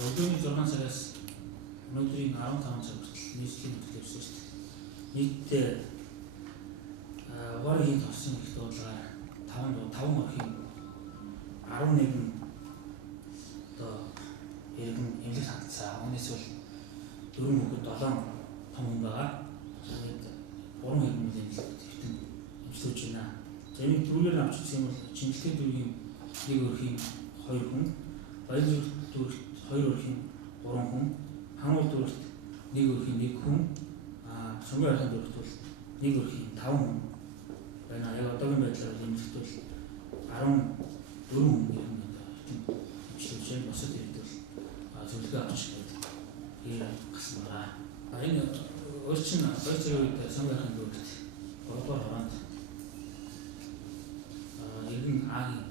Өдөөний 6 цагаас өнөөдрийн 15 цаг хүртэл нийслэлийн хөтөлбөр шүү дээ. Нийтдээ угаарын товсон их дуудлага 5 орхийн 11 одоо иргэн эмнэлэг хандсан. Үүнээс бол 4 хүүхэд 7 том хүн байгаа. Тэгээд 3 иргэн эмнэлэгт хэвтэн эмчлүүлж байна. За энэ түрүүгээр авч үзсэн бол Чингэлтэй дүүргийн 1 өрхийн 2 хүн, Баян дүүрэгт 2 өрхийн 3 хүн, Хангул дүүрэгт 1 өрхийн 1 хүн, Сонгон архын дүүрэгт бол 1 өрхийн 5 хүн байна. Яг одоогийн байдлаар эмнэлэгт бол 14 хүн иргэн эмчлүүлж байна. Бусад иргэд бол зөвлөгөө авч гасан байгаа. Энэ өөрчлөн 2 цагийн үед Сонгон архын дүүрэгт 3 дугаар хороонд иргэн Агийн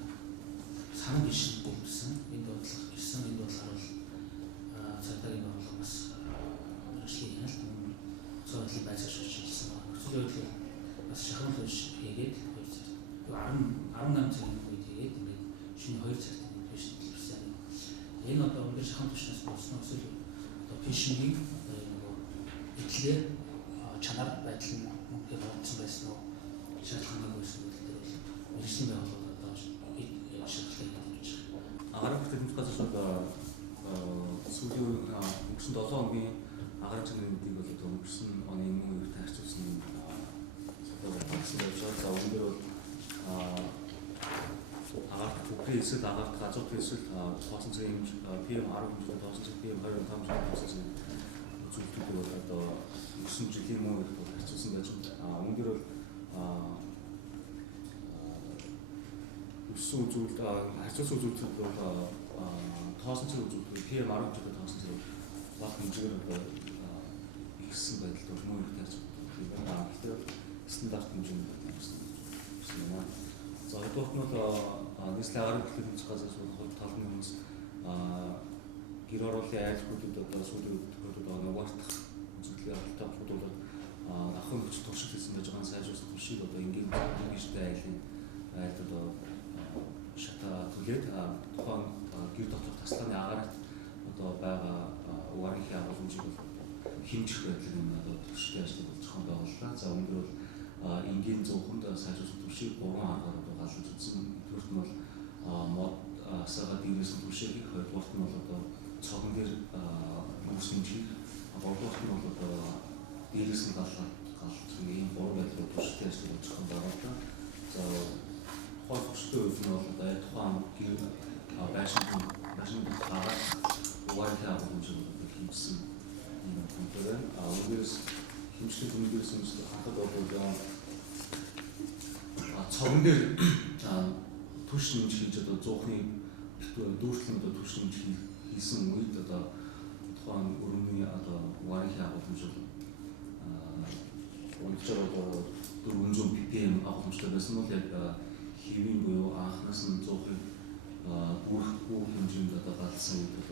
санам биш болсон. Энэ бодлого ирсэн. Энэ бодлоор бол цагдаагийн байгууллагаас ажлын хяналт цогцлын байцааш шилжүүлсэн байна. Нөхцөлийн байдлыг бас шахам төлж хийгээд 18 цагийн үед хийгээд ингээд шинэ 2 цагт биш төлөвсөн. Энэ одоо өндөр шахам төвчнөөс болсон эсвэл одоо пишингийн нөгөө эдлээ чанар байдал нь мөнгөөр хавцсан байсан уу? Шалтгааныг үүсгэх дээр бол мэргэжлийн байгууллагууд одоо шалтгаан хийж байгаа. Агаарын хөтөлбөрт газар сүүлийн өнгөрсөн 7 хоногийн агаарын чанарын мэдгийг бол одоо өнгөрсөн оны өмнө үеэр таарчулсан багсан байж байгаа. За өнөөдөр бол агаар бүхний эсрэг агаарт газар төсөл тоосон цагийн PM10 хэмжээний тоосон цаг PM25 хэмжээний тоосон цаг зүйлүүдийг бол одоо өнгөрсөн жилийн өмнө үеэр таарчулсан байж байгаа. Өнөөдөр бол өссөн зүйл харьцуулсан зүйлүүд бол тоосон цаг үзүүлэлт PM10 хэмжээний тоосон цаг баг хэмжээгээр одоо ихсэн байдалд бол мөн их тарж байгаа. Тэгэхээр стандарт хэмжээнд байсан байна. За одоохонд бол нийслэлийн агаарын хөтөлбөрийн газраас бол талын хүмүүс гэр орооллын айлтгуудад одоо сүүлийн тохиолдолд угаартах үзэгдлийн хангалттай холбоотой ахын хүч туршилт хийсэн байж байгаа сайжруулах туршийг одоо ингийн гişтэй айлд одоо шата түлээд тухайн гэр доторх тасалгааны агаарт одоо байгаа угаарын хямралжийг хэмжих байдлыг нь одоо туршилтын ажил болж зохион байгууллаа. За өнөөдөр бол ингийн 100% сайжруулах туршийг 3 аргаар одоо галж үзсэн. Төрт нь бол мод сага дээрээс туршийг хийх, хоёрдугаарт нь бол одоо цогон дээр үүсгэн хийх, гуравдугаарт нь бол одоо дээрээс нь галж ийм 3 байдлаар туршилтын ажил болж зохион байгууллаа. За тухайн туршилтын үед нь бол одоо тухайн гэр байшин агаар угаарын хямралжийг хэмжсэн юм байна. Өнөөдрөөс хэмжлэг өнөөдрөөс хахад бол цогон дээр түш нэмж хийж одоо 100-ны дүүртлэн одоо түш нэмж хийсэн үед одоо тухайн өрөөний одоо угаарын хямралж өнөөдөр одоо 400 ppm агуулмжтай байсан бол яг хэвийн буюу анхнаас нь 100-ыг бүх хэмжээнд одоо галсан үед